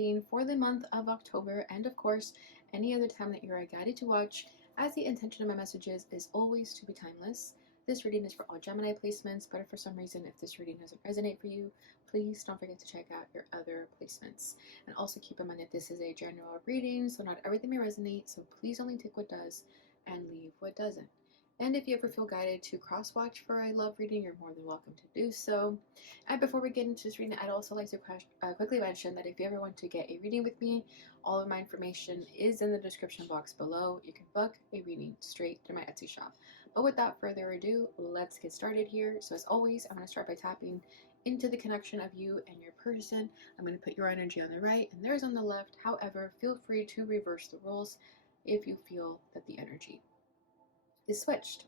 reading for the month of October, and of course, any other time that you are guided to watch, as the intention of my messages is always to be timeless. This reading is for all Gemini placements, but if for some reason if this reading doesn't resonate for you, please don't forget to check out your other placements. And also keep in mind that this is a general reading, so not everything may resonate, so please only take what does and leave what doesn't. And if you ever feel guided to cross-watch for a love reading, you're more than welcome to do so. And before we get into this reading, I'd also like to quickly mention that if you ever want to get a reading with me, all of my information is in the description box below. You can book a reading straight through my Etsy shop. But without further ado, let's get started here. So as always, I'm going to start by tapping into the connection of you and your person. I'm going to put your energy on the right and theirs on the left. However, feel free to reverse the roles if you feel that the energy is switched.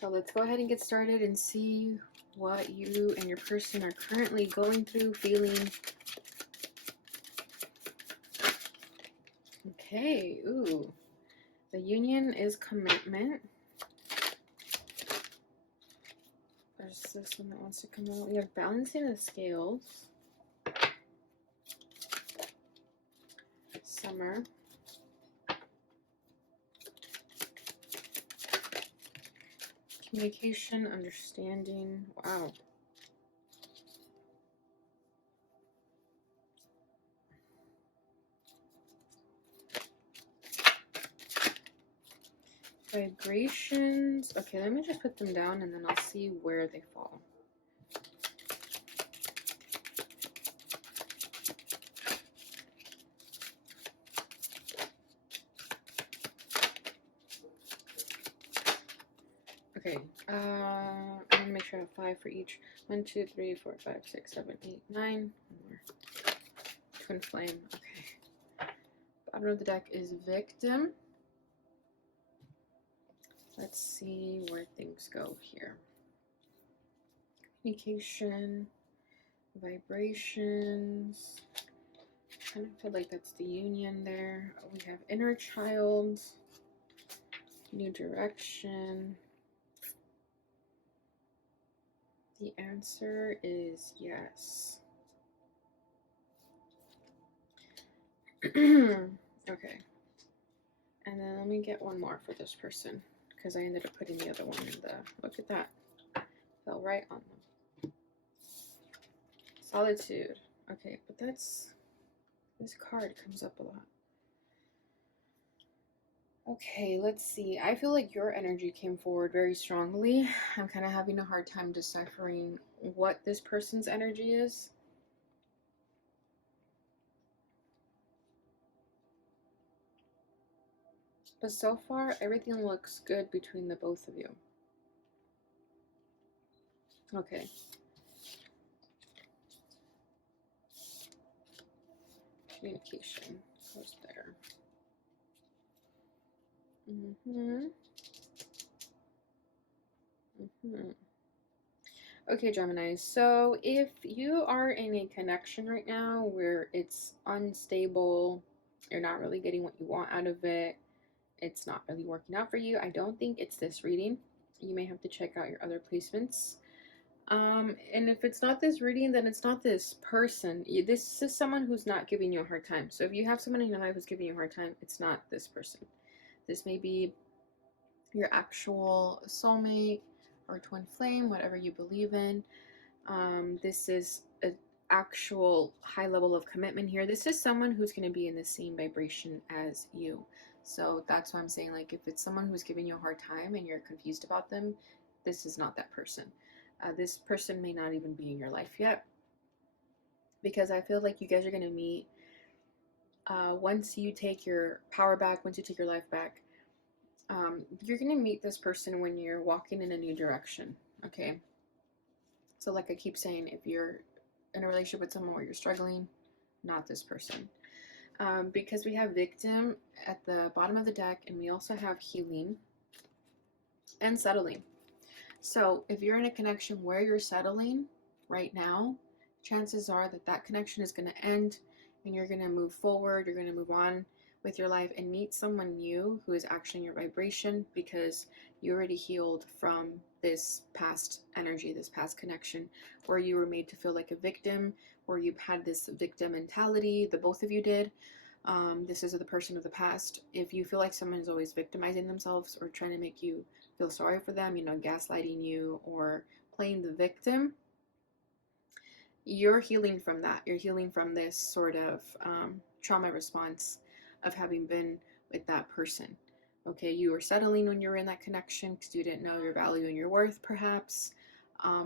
So let's go ahead and get started and see what you and your person are currently going through, feeling. Okay, ooh. The union is commitment. There's this one that wants to come out. We have balancing the scales. Summer. Communication, understanding. Wow. Vibrations. Okay, let me just put them down and then I'll see where they fall. Okay, I'm gonna make sure I have 5 for each. 1, 2, 3, 4, 5, 6, 7, 8, 9. One more. Twin flame. Okay. Bottom of the deck is victim. Let's see where things go here. Communication, vibrations. I kind of feel like that's the union there. We have inner child, new direction. The answer is yes. Okay. And then let me get one more for this person, because I ended up putting the other one in the, look at that. Fell right on them. Solitude. Okay, but that's, this card comes up a lot. Okay, let's see. I feel like your energy came forward very strongly. I'm kind of having a hard time deciphering what this person's energy is. But so far, everything looks good between the both of you. Okay. Communication goes there. Okay, Gemini, so if you are in a connection right now where it's unstable, you're not really getting what you want out of it, it's not really working out for you, I don't think it's this reading. You may have to check out your other placements. And if it's not this reading, then it's not this person. This is someone who's not giving you a hard time. So if you have someone in your life who's giving you a hard time, it's not this person. This may be your actual soulmate or twin flame, whatever you believe in. This is an actual high level of commitment here. This is someone who's going to be in the same vibration as you. So that's why I'm saying, like, if it's someone who's giving you a hard time and you're confused about them, this is not that person. This person may not even be in your life yet, because I feel like you guys are going to meet once you take your power back, once you take your life back. You're going to meet this person when you're walking in a new direction, okay? So like I keep saying, if you're in a relationship with someone where you're struggling, not this person. Because we have victim at the bottom of the deck, and we also have healing and settling. So if you're in a connection where you're settling right now, chances are that that connection is going to end and you're going to move forward, you're going to move on with your life and meet someone new who is actually in your vibration, because you already healed from this past energy, this past connection, where you were made to feel like a victim, or you had this victim mentality, the both of you did. This is the person of the past. If you feel like someone is always victimizing themselves or trying to make you feel sorry for them, gaslighting you or playing the victim, you're healing from that. You're healing from this sort of trauma response of having been with that person. Okay, you were settling when you were in that connection because you didn't know your value and your worth, perhaps,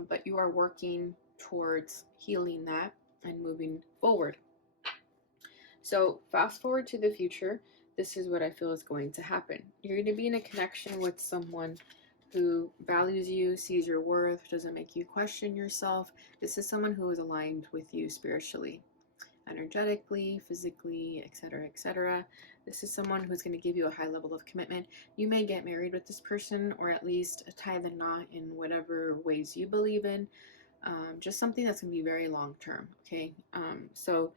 but you are working towards healing that and moving forward. So, fast forward to the future, this is what I feel is going to happen. You're going to be in a connection with someone who values you, sees your worth, doesn't make you question yourself. This is someone who is aligned with you spiritually, energetically, physically, etc., etc. This is someone who's going to give you a high level of commitment. You may get married with this person, or at least tie the knot in whatever ways you believe in. Just something that's going to be very long term. Okay, so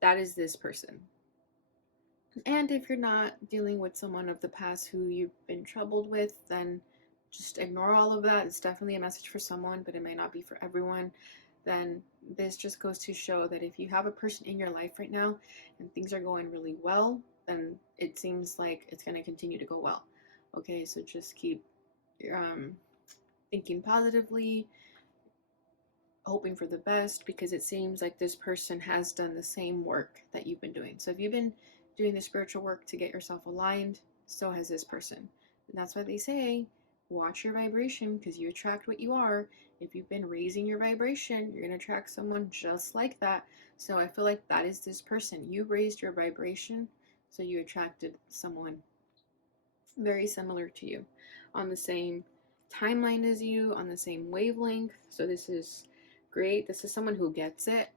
that is this person. And if you're not dealing with someone of the past who you've been troubled with, then just ignore all of that. It's definitely a message for someone, but it may not be for everyone. Then this just goes to show that if you have a person in your life right now and things are going really well, then it seems like it's going to continue to go well. Okay, so just keep thinking positively, hoping for the best, because it seems like this person has done the same work that you've been doing. So if you've been doing the spiritual work to get yourself aligned, so has this person. And that's why they say, watch your vibration, because you attract what you are. If you've been raising your vibration, you're going to attract someone just like that. So I feel like that is this person. You raised your vibration, so you attracted someone very similar to you, on the same timeline as you, on the same wavelength. So this is great. This is someone who gets it.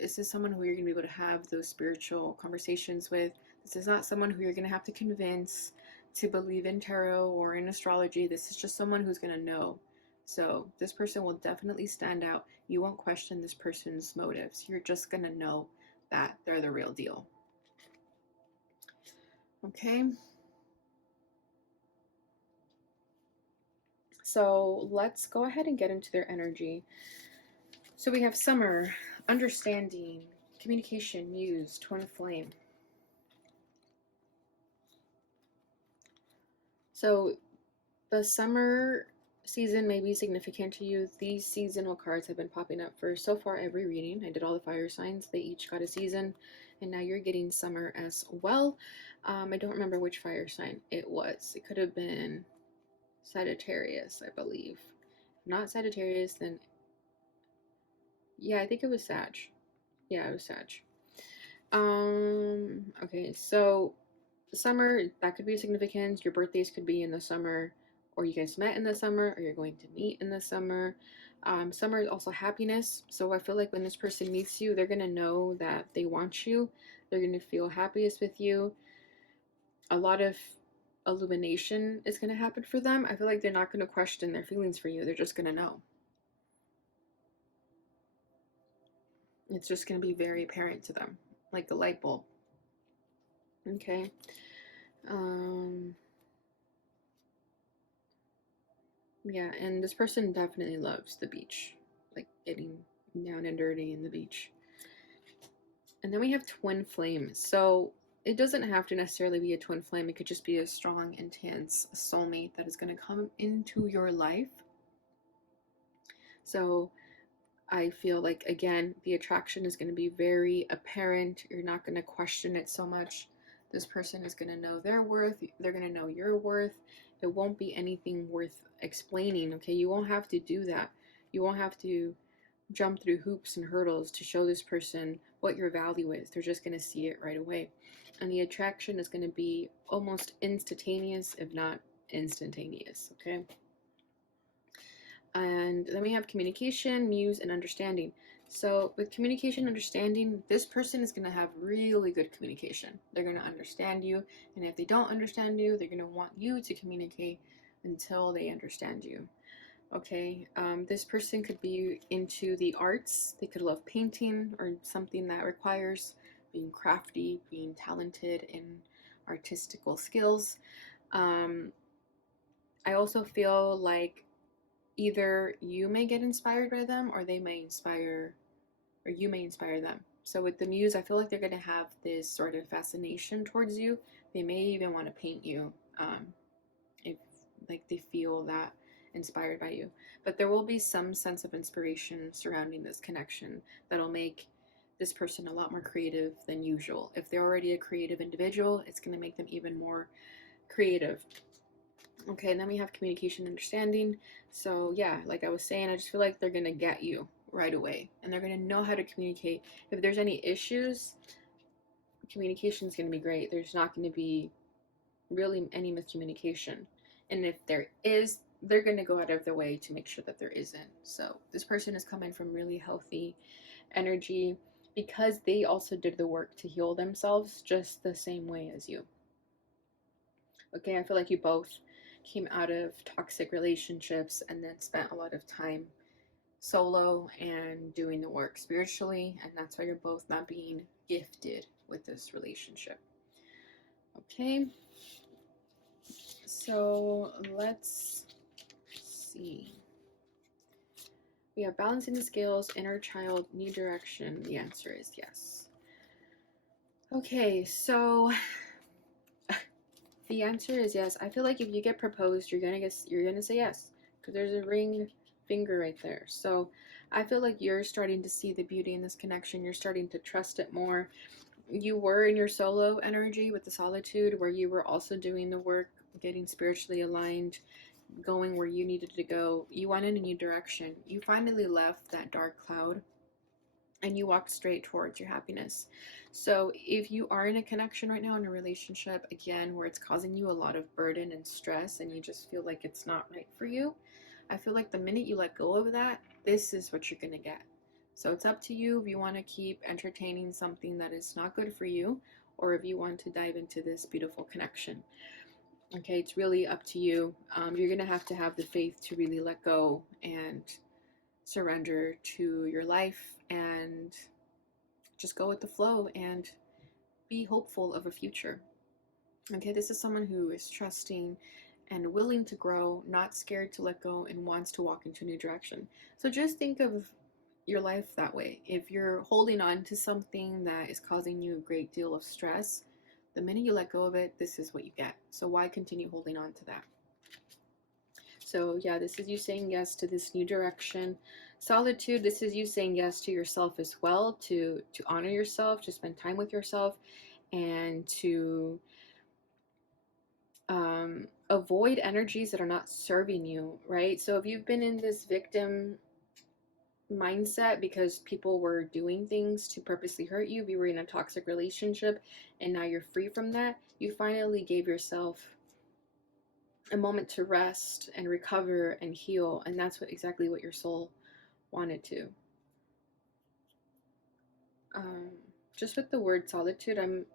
This is someone who you're going to be able to have those spiritual conversations with. This is not someone who you're going to have to convince to believe in tarot or in astrology. This is just someone who's going to know. So this person will definitely stand out. You won't question this person's motives. You're just going to know that they're the real deal. Okay. So let's go ahead and get into their energy. So we have Summer, understanding, communication, muse, twin flame. So the summer season may be significant to you. These seasonal cards have been popping up for so far every reading. I did all the fire signs. They each got a season, and now you're getting summer as well. I don't remember which fire sign it was. It could have been Sagittarius, I believe. If not Sagittarius, then yeah, I think it was Sag. Yeah, it was Sag. Okay, so summer, that could be significant. Your birthdays could be in the summer, or you guys met in the summer, or you're going to meet in the summer. Summer is also happiness. So I feel like when this person meets you, they're going to know that they want you. They're going to feel happiest with you. A lot of illumination is going to happen for them. I feel like they're not going to question their feelings for you. They're just going to know. It's just going to be very apparent to them, like a light bulb. Okay. Yeah, and this person definitely loves the beach, like getting down and dirty in the beach. And then we have twin flame. So it doesn't have to necessarily be a twin flame. It could just be a strong, intense soulmate that is going to come into your life. So I feel like, again, the attraction is going to be very apparent. You're not going to question it so much. This person is going to know their worth. They're going to know your worth. It won't be anything worth explaining, okay? You won't have to do that. You won't have to jump through hoops and hurdles to show this person what your value is. They're just going to see it right away. And the attraction is going to be almost instantaneous, if not instantaneous, okay? And then we have communication, muse, and understanding. So with communication, understanding, this person is going to have really good communication. They're going to understand you. And if they don't understand you, they're going to want you to communicate until they understand you. Okay, this person could be into the arts. They could love painting or something that requires being crafty, being talented in artistical skills. I also feel like either you may get inspired by them, or they may inspire, or you may inspire them. So with the muse, I feel like they're going to have this sort of fascination towards you. They may even want to paint you, if like they feel that inspired by you. But there will be some sense of inspiration surrounding this connection that'll make this person a lot more creative than usual. If they're already a creative individual, it's going to make them even more creative. Okay, and then we have communication understanding. So yeah, like I was saying, I just feel like they're going to get you right away, and they're going to know how to communicate. If there's any issues, communication is going to be great. There's not going to be really any miscommunication. And if there is, they're going to go out of their way to make sure that there isn't. So this person is coming from really healthy energy because they also did the work to heal themselves just the same way as you. Okay, I feel like you both came out of toxic relationships and then spent a lot of time solo and doing the work spiritually, and that's why you're both not being gifted with this relationship. Okay, so let's see. We have balancing the scales, inner child, new direction. The answer is yes. Okay, so the answer is yes. I feel like if you get proposed, you're gonna say yes, because there's a ring finger right there. So I feel like you're starting to see the beauty in this connection. You're starting to trust it more. You were in your solo energy with the solitude, where you were also doing the work, getting spiritually aligned, going where you needed to go. You went in a new direction. You finally left that dark cloud and you walked straight towards your happiness. So if you are in a connection right now, in a relationship, again, where it's causing you a lot of burden and stress and you just feel like it's not right for you, I feel like the minute you let go of that, this is what you're going to get. So it's up to you if you want to keep entertaining something that is not good for you, or if you want to dive into this beautiful connection. Okay, it's really up to you. You're going to have the faith to really let go and surrender to your life and just go with the flow and be hopeful of a future. Okay, this is someone who is trusting and willing to grow, not scared to let go, and wants to walk into a new direction. So just think of your life that way. If you're holding on to something that is causing you a great deal of stress, the minute you let go of it, this is what you get. So why continue holding on to that? So yeah, this is you saying yes to this new direction. Solitude, this is you saying yes to yourself as well, to honor yourself, to spend time with yourself, and to avoid energies that are not serving you, right? So if you've been in this victim mindset because people were doing things to purposely hurt you, if you were in a toxic relationship and now you're free from that, you finally gave yourself a moment to rest and recover and heal, and that's exactly what your soul wanted to. Just with the word solitude, I'm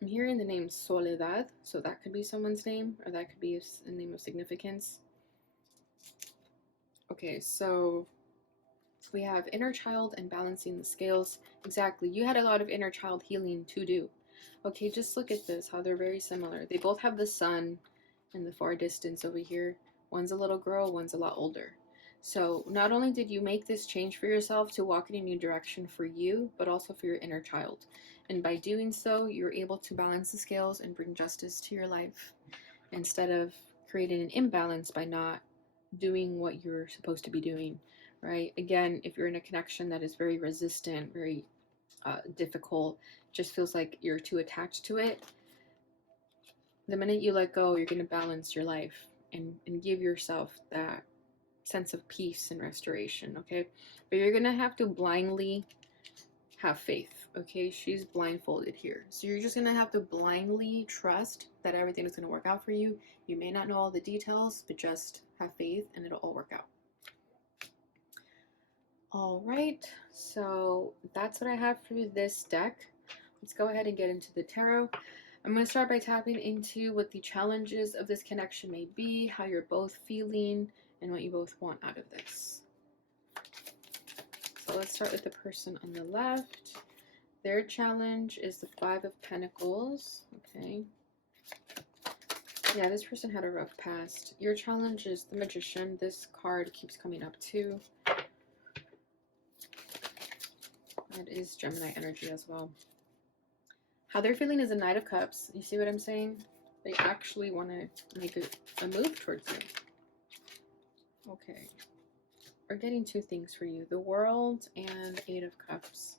hearing the name Soledad, so that could be someone's name, or that could be a name of significance. Okay, so we have inner child and balancing the scales. Exactly, you had a lot of inner child healing to do. Okay, just look at this, how they're very similar. They both have the sun in the far distance over here. One's a little girl, one's a lot older. So not only did you make this change for yourself to walk in a new direction for you, but also for your inner child. And by doing so, you're able to balance the scales and bring justice to your life instead of creating an imbalance by not doing what you're supposed to be doing, right? Again, if you're in a connection that is very resistant, very difficult, just feels like you're too attached to it, the minute you let go, you're going to balance your life and give yourself that sense of peace and restoration, okay? But you're going to have to blindly have faith, okay? She's blindfolded here. So you're just going to have to blindly trust that everything is going to work out for you. You may not know all the details, but just have faith and it'll all work out. All right, so that's what I have for this deck. Let's go ahead and get into the tarot. I'm going to start by tapping into what the challenges of this connection may be, how you're both feeling, and what you both want out of this. So let's start with the person on the left. Their challenge is the 5 of Pentacles. Okay. Yeah, this person had a rough past. Your challenge is the Magician. This card keeps coming up too. It is Gemini energy as well. How they're feeling is a Knight of Cups. You see what I'm saying? They actually want to make a move towards you. Okay. We're getting two things for you. The World and Eight of Cups.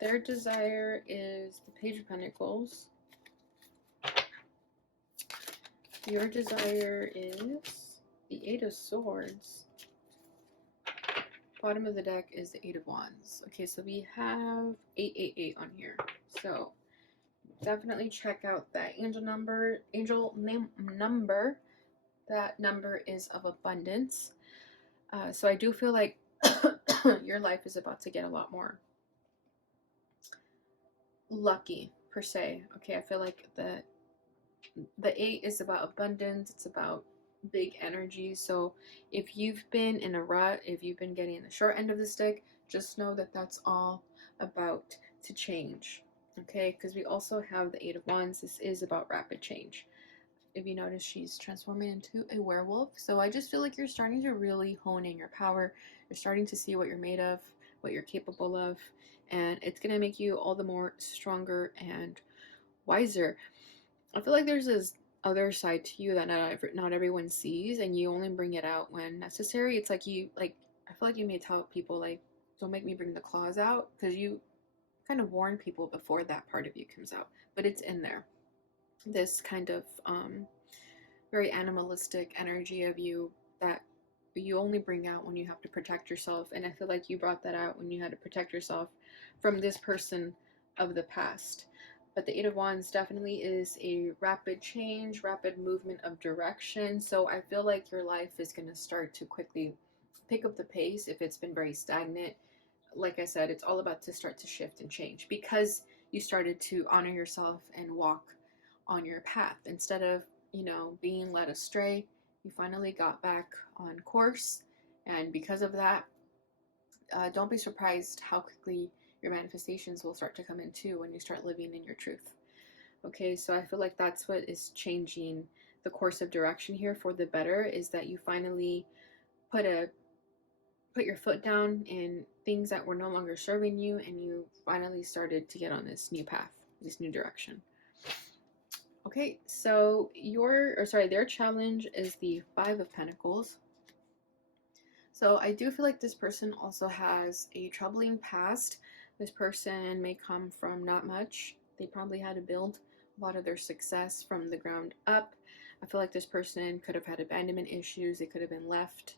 Their desire is the Page of Pentacles. Your desire is the Eight of Swords. Bottom of the deck is the Eight of Wands. Okay, so we have 888 on here. So definitely check out that angel number. That number is of abundance. So I do feel like your life is about to get a lot more lucky, per se. Okay, I feel like the 8 is about abundance. It's about big energy. So if you've been in a rut, if you've been getting the short end of the stick, just know that that's all about to change. Okay, because we also have the 8 of Wands. This is about rapid change. If you notice, she's transforming into a werewolf. So I just feel like you're starting to really hone in your power. You're starting to see what you're made of, what you're capable of, and it's going to make you all the more stronger and wiser. I feel like there's this other side to you that not everyone sees, and you only bring it out when necessary. It's like I feel like you may tell people like, don't make me bring the claws out, because you kind of warn people before that part of you comes out, but it's in there. This kind of very animalistic energy of you that you only bring out when you have to protect yourself, and I feel like you brought that out when you had to protect yourself from this person of the past. But the Eight of Wands definitely is a rapid change, rapid movement of direction. So I feel like your life is going to start to quickly pick up the pace if it's been very stagnant. Like I said, it's all about to start to shift and change because you started to honor yourself and walk on your path instead of, being led astray. You finally got back on course, and because of that, don't be surprised how quickly your manifestations will start to come in too when you start living in your truth. Okay, so I feel like that's what is changing the course of direction here for the better, is that you finally put your foot down in things that were no longer serving you, and you finally started to get on this new path, this new direction. Okay, so their challenge is the Five of Pentacles. So I do feel like this person also has a troubling past. This person may come from not much. They probably had to build a lot of their success from the ground up. I feel like this person could have had abandonment issues. They could have been left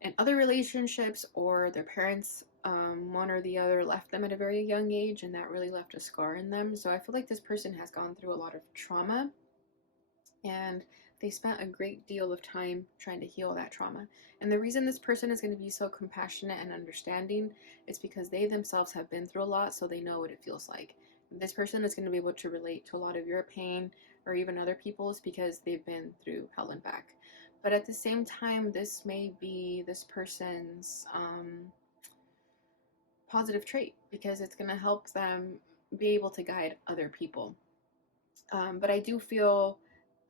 in other relationships, or their parents, one or the other, left them at a very young age, and that really left a scar in them. So I feel like this person has gone through a lot of trauma, and they spent a great deal of time trying to heal that trauma. And the reason this person is going to be so compassionate and understanding is because they themselves have been through a lot, so they know what it feels like. This person is going to be able to relate to a lot of your pain or even other people's because they've been through hell and back. But at the same time, this may be this person's positive trait because it's going to help them be able to guide other people. But I do feel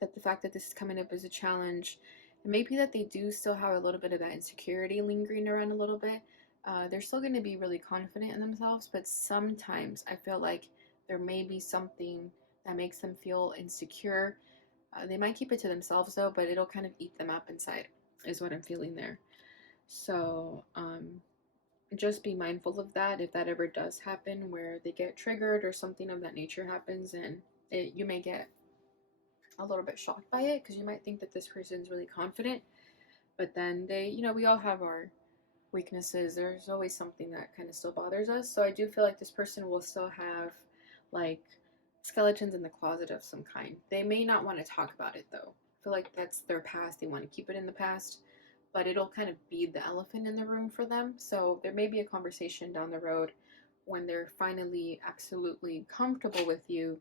that the fact that this is coming up as a challenge, it may be that they do still have a little bit of that insecurity lingering around a little bit. They're still going to be really confident in themselves, but sometimes I feel like there may be something that makes them feel insecure. They might keep it to themselves though, but it'll kind of eat them up inside, is what I'm feeling there. So just be mindful of that if that ever does happen, where they get triggered or something of that nature happens, and you may get a little bit shocked by it because you might think that this person's really confident, but then we all have our weaknesses. There's always something that kind of still bothers us. So I do feel like this person will still have like skeletons in the closet of some kind. They may not want to talk about it though. I feel like that's their past. They want to keep it in the past, but it'll kind of be the elephant in the room for them. So there may be a conversation down the road when they're finally absolutely comfortable with you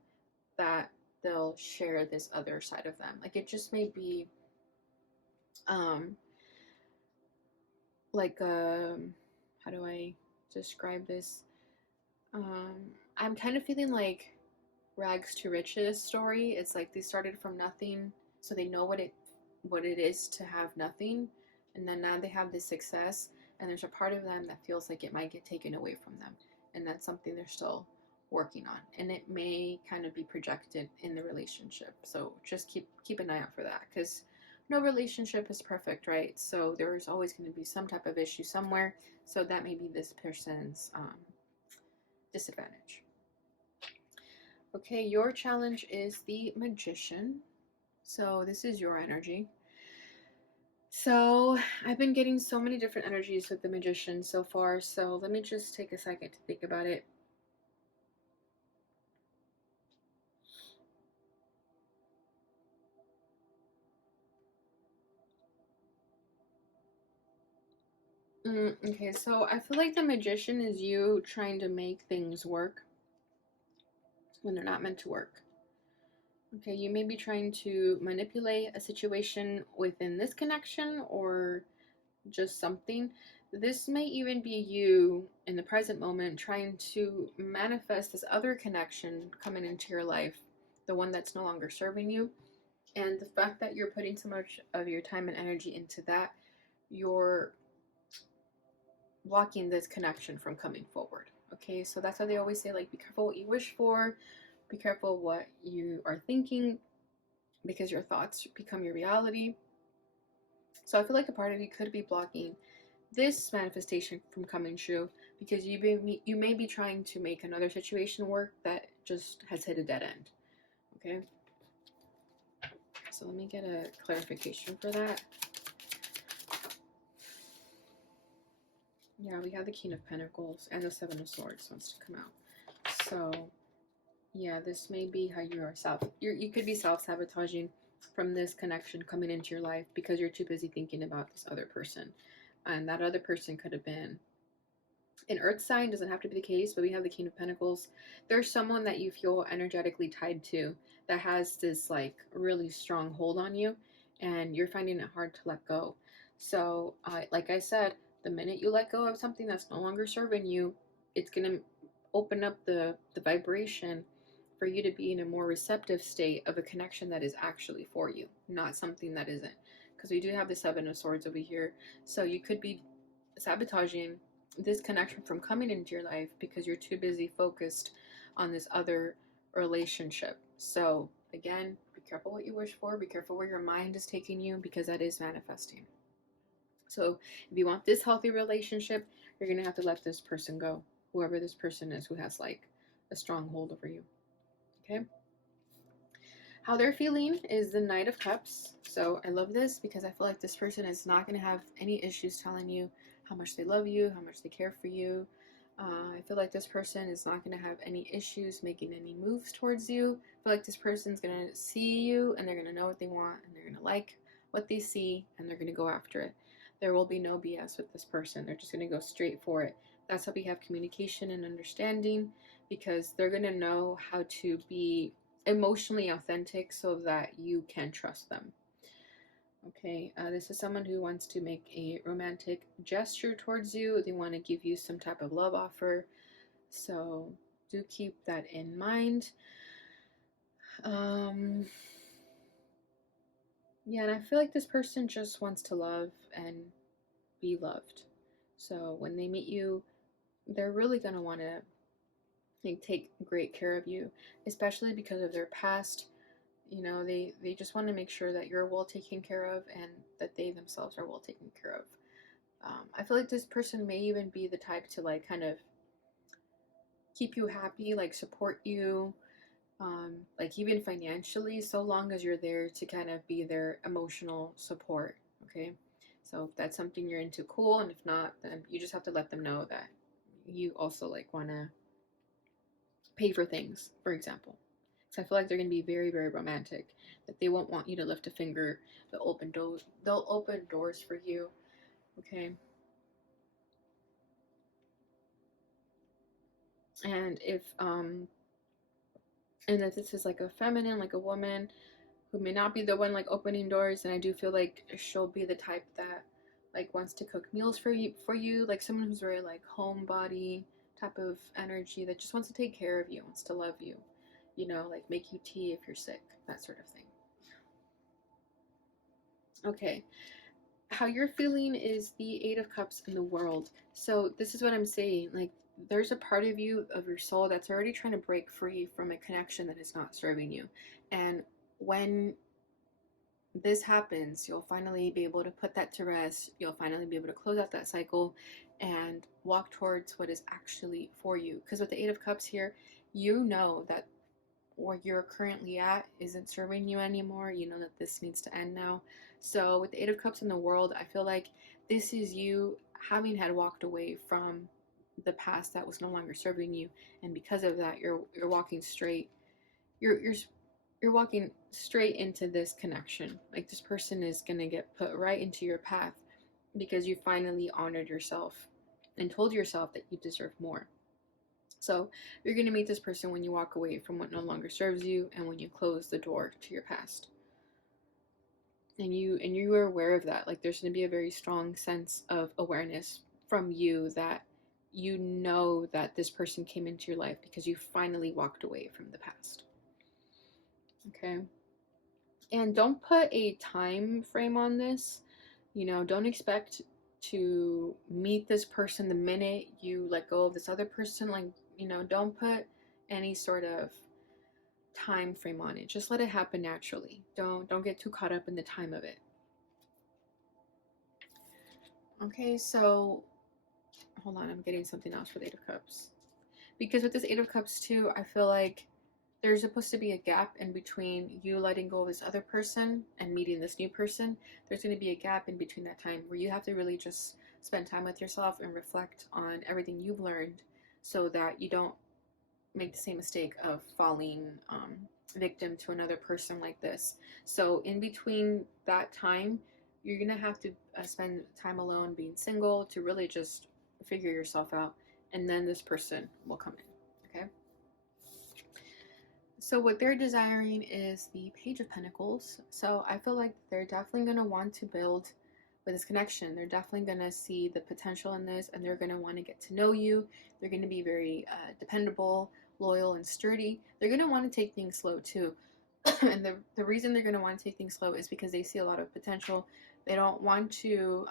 that they'll share this other side of them. Like it just may be like how do I describe this? I'm kind of feeling like rags to riches story. It's like they started from nothing, so they know what it is to have nothing, and then now they have this success, and there's a part of them that feels like it might get taken away from them, and that's something they're still working on, and it may kind of be projected in the relationship. So just keep an eye out for that, because no relationship is perfect, right? So there's always going to be some type of issue somewhere. So that may be this person's disadvantage. Okay, your challenge is the Magician. So this is your energy. So I've been getting so many different energies with the Magician so far. So let me just take a second to think about it. Okay, so I feel like the Magician is you trying to make things work when they're not meant to work. Okay, you may be trying to manipulate a situation within this connection or just something. This may even be you in the present moment trying to manifest this other connection coming into your life, the one that's no longer serving you. And the fact that you're putting so much of your time and energy into that, you're blocking this connection from coming forward. Okay, so that's why they always say, like, be careful what you wish for, be careful what you are thinking, because your thoughts become your reality. So I feel like a part of you could be blocking this manifestation from coming true because you may be trying to make another situation work that just has hit a dead end. Okay, so let me get a clarification for that. Yeah, we have the King of Pentacles and the Seven of Swords wants to come out. So yeah, this may be how you could be self-sabotaging from this connection coming into your life because you're too busy thinking about this other person. And that other person could have been an earth sign, doesn't have to be the case, but we have the King of Pentacles. There's someone that you feel energetically tied to that has this like really strong hold on you, and you're finding it hard to let go. So, like I said, the minute you let go of something that's no longer serving you, it's gonna open up the vibration for you to be in a more receptive state of a connection that is actually for you, not something that isn't. Because we do have the Seven of Swords over here, so you could be sabotaging this connection from coming into your life because you're too busy focused on this other relationship. So, again, be careful what you wish for, be careful where your mind is taking you because that is manifesting. So, if you want this healthy relationship, you're going to have to let this person go, whoever this person is who has like a strong hold over you. Okay? How they're feeling is the Knight of Cups. So I love this because I feel like this person is not going to have any issues telling you how much they love you, how much they care for you. I feel like this person is not going to have any issues making any moves towards you. I feel like this person's going to see you and they're going to know what they want and they're going to like what they see and they're going to go after it. There will be no BS with this person. They're just going to go straight for it. That's how we have communication and understanding because they're going to know how to be emotionally authentic so that you can trust them. Okay, this is someone who wants to make a romantic gesture towards you. They want to give you some type of love offer. So do keep that in mind. Yeah, and I feel like this person just wants to love and be loved. So when they meet you, they're really going to want to take great care of you, especially because of their past. You know, they just want to make sure that you're well taken care of and that they themselves are well taken care of. I feel like this person may even be the type to like kind of keep you happy, like support you, like even financially, so long as you're there to kind of be their emotional support. Okay, so if that's something you're into, cool, and if not, then you just have to let them know that you also like want to pay for things, for example. So I feel like they're gonna be very, very romantic. That they won't want you to lift a finger. They'll open doors for you. Okay. And if this is like a feminine, like a woman who may not be the one like opening doors, and I do feel like she'll be the type that like wants to cook meals for you, like someone who's very like homebody type of energy that just wants to take care of you, wants to love you, you know, like make you tea if you're sick, that sort of thing. Okay, how you're feeling is the Eight of Cups in the world. So this is what I'm saying, like there's a part of you, of your soul, that's already trying to break free from a connection that is not serving you. And when this happens, you'll finally be able to put that to rest. You'll finally be able to close out that cycle and walk towards what is actually for you. Because with the Eight of Cups here, you know that where you're currently at isn't serving you anymore. You know that this needs to end now. So with the Eight of Cups in the world, I feel like this is you having had walked away from the past that was no longer serving you, and because of that, you're walking straight. You're walking straight into this connection. Like this person is gonna get put right into your path because you finally honored yourself and told yourself that you deserve more. So you're going to meet this person when you walk away from what no longer serves you and when you close the door to your past. And you are aware of that. Like there's going to be a very strong sense of awareness from you that you know that this person came into your life because you finally walked away from the past. Okay? And don't put a time frame on this. You know, don't expect to meet this person the minute you let go of this other person. Like, you know, don't put any sort of time frame on it. Just let it happen naturally. Don't get too caught up in the time of it. Okay, so hold on, I'm getting something else for the Eight of Cups. Because with this Eight of Cups too, I feel like there's supposed to be a gap in between you letting go of this other person and meeting this new person. There's going to be a gap in between that time where you have to really just spend time with yourself and reflect on everything you've learned so that you don't make the same mistake of falling victim to another person like this. So in between that time, you're going to have to spend time alone being single to really just figure yourself out, and then this person will come in. Okay? So what they're desiring is the Page of Pentacles. So I feel like they're definitely going to want to build with this connection. They're definitely going to see the potential in this, and they're going to want to get to know you. They're going to be very dependable, loyal, and sturdy. They're going to want to take things slow too. And the reason they're going to want to take things slow is because they see a lot of potential. They don't want to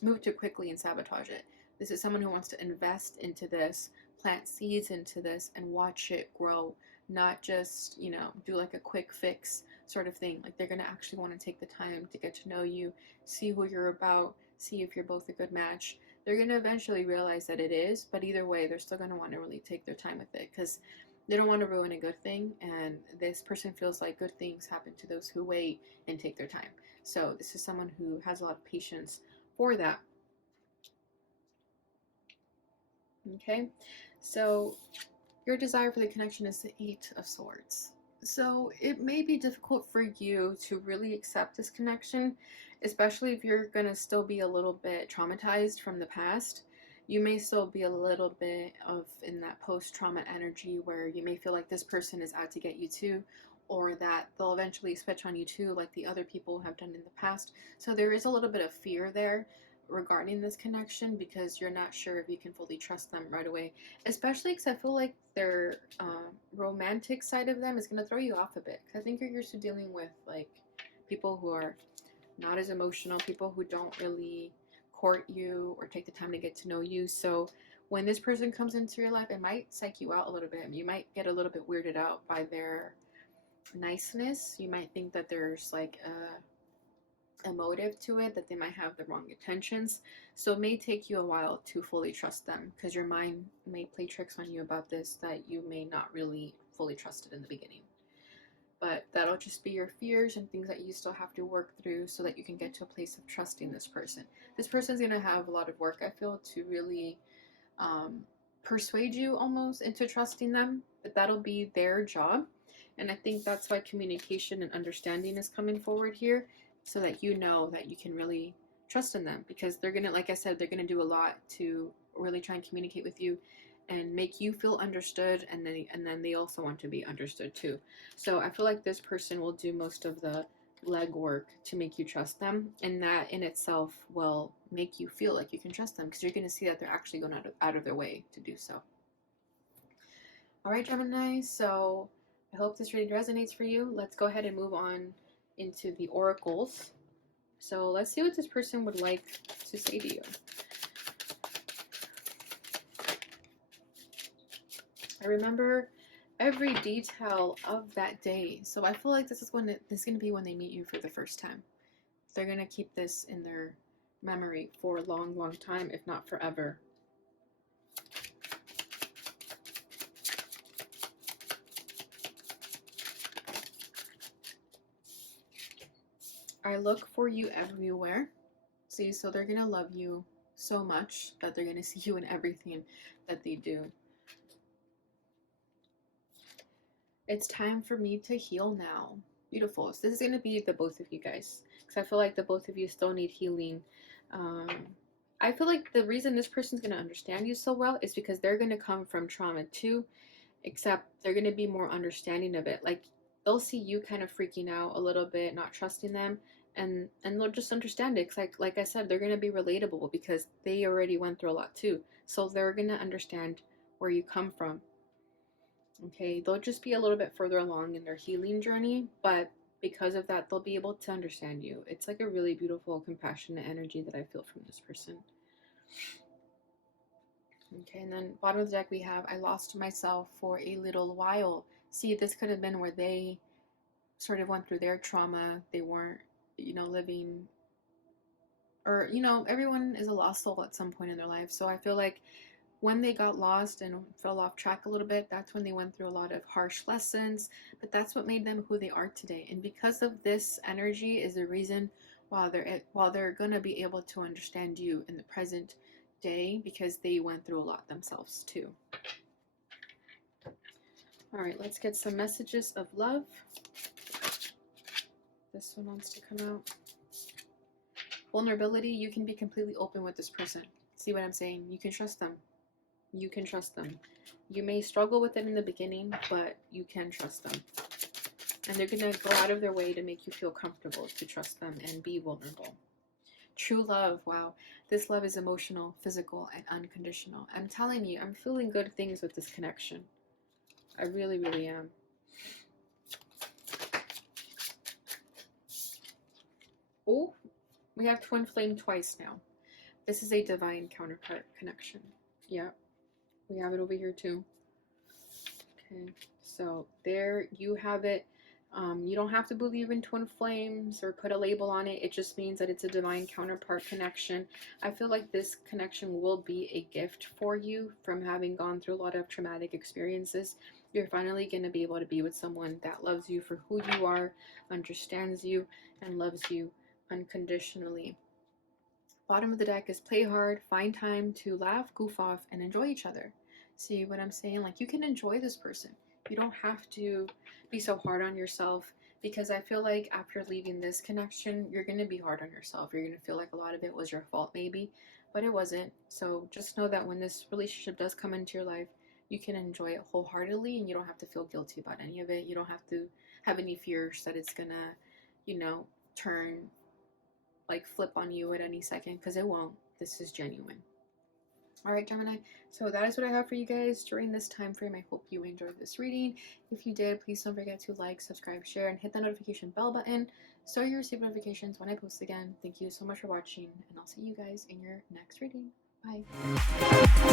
move too quickly and sabotage it. This is someone who wants to invest into this, plant seeds into this, and watch it grow. Not just, you know, do like a quick fix sort of thing. Like they're going to actually want to take the time to get to know you, see who you're about, see if you're both a good match. They're going to eventually realize that it is, but either way, they're still going to want to really take their time with it because they don't want to ruin a good thing. And this person feels like good things happen to those who wait and take their time. So this is someone who has a lot of patience for that. Okay, so your desire for the connection is the Eight of Swords. So it may be difficult for you to really accept this connection, especially if you're going to still be a little bit traumatized from the past. You may still be a little bit of in that post-trauma energy where you may feel like this person is out to get you too, or that they'll eventually switch on you too, like the other people have done in the past. So there is a little bit of fear there regarding this connection because you're not sure if you can fully trust them right away, especially because I feel like their romantic side of them is going to throw you off a bit. I think you're used to dealing with like people who are not as emotional, people who don't really court you or take the time to get to know you. So when this person comes into your life, it might psych you out a little bit. You might get a little bit weirded out by their niceness. You might think that there's like a motive to it, that they might have the wrong intentions. So it may take you a while to fully trust them because your mind may play tricks on you about this that you may not really fully trust it in the beginning. But that'll just be your fears and things that you still have to work through so that you can get to a place of trusting this person. This person's going to have a lot of work, I feel, to really persuade you almost into trusting them, but that'll be their job. And I think that's why communication and understanding is coming forward here, so that you know that you can really trust in them, because they're gonna, like I said, they're gonna do a lot to really try and communicate with you and make you feel understood, and then they also want to be understood too. So I feel like this person will do most of the legwork to make you trust them, and that in itself will make you feel like you can trust them because you're going to see that they're actually going out of their way to do so. All right, Gemini, so I hope this reading resonates for you. Let's go ahead and move on into the oracles. So let's see what this person would like to say to you. I remember every detail of that day. So I feel like this is going to be when they meet you for the first time. They're going to keep this in their memory for a long, long time, if not forever. I look for you everywhere. See, so they're going to love you so much that they're going to see you in everything that they do. It's time for me to heal now. Beautiful. So this is going to be the both of you guys, because I feel like the both of you still need healing. I feel like the reason this person's going to understand you so well is because they're going to come from trauma too, except they're going to be more understanding of it. Like, they'll see you kind of freaking out a little bit, not trusting them, and they'll just understand it. Cause like I said, they're going to be relatable because they already went through a lot too. So they're going to understand where you come from. Okay, they'll just be a little bit further along in their healing journey, but because of that, they'll be able to understand you. It's like a really beautiful, compassionate energy that I feel from this person. Okay, and then bottom of the deck we have, I lost myself for a little while. See, this could have been where they sort of went through their trauma. They weren't, living, or, everyone is a lost soul at some point in their life. So I feel like when they got lost and fell off track a little bit, that's when they went through a lot of harsh lessons, but that's what made them who they are today. And because of this energy is the reason why they're going to be able to understand you in the present day, because they went through a lot themselves too. All right, let's get some messages of love. This one wants to come out. Vulnerability, you can be completely open with this person. See what I'm saying? You can trust them. You can trust them. You may struggle with it in the beginning, but you can trust them. And they're going to go out of their way to make you feel comfortable to trust them and be vulnerable. True love, wow. This love is emotional, physical, and unconditional. I'm telling you, I'm feeling good things with this connection. I really, really am. Oh, we have twin flame twice now. This is a divine counterpart connection. Yeah. We have it over here too. Okay, so there you have it. You don't have to believe in twin flames or put a label on it. It just means that it's a divine counterpart connection. I feel like this connection will be a gift for you from having gone through a lot of traumatic experiences. You're finally going to be able to be with someone that loves you for who you are, understands you, and loves you unconditionally. Bottom of the deck is play hard, find time to laugh, goof off, and enjoy each other. See what I'm saying? Like, you can enjoy this person. You don't have to be so hard on yourself, because I feel like after leaving this connection, you're going to be hard on yourself. You're going to feel like a lot of it was your fault maybe, but it wasn't. So just know that when this relationship does come into your life, you can enjoy it wholeheartedly, and you don't have to feel guilty about any of it. You don't have to have any fears that it's going to, turn, like, flip on you at any second, because it won't. This is genuine. All right, Gemini, so that is what I have for you guys during this time frame. I hope you enjoyed this reading. If you did, please don't forget to like, subscribe, share, and hit the notification bell button so you receive notifications when I post again. Thank you so much for watching, and I'll see you guys in your next reading. Bye.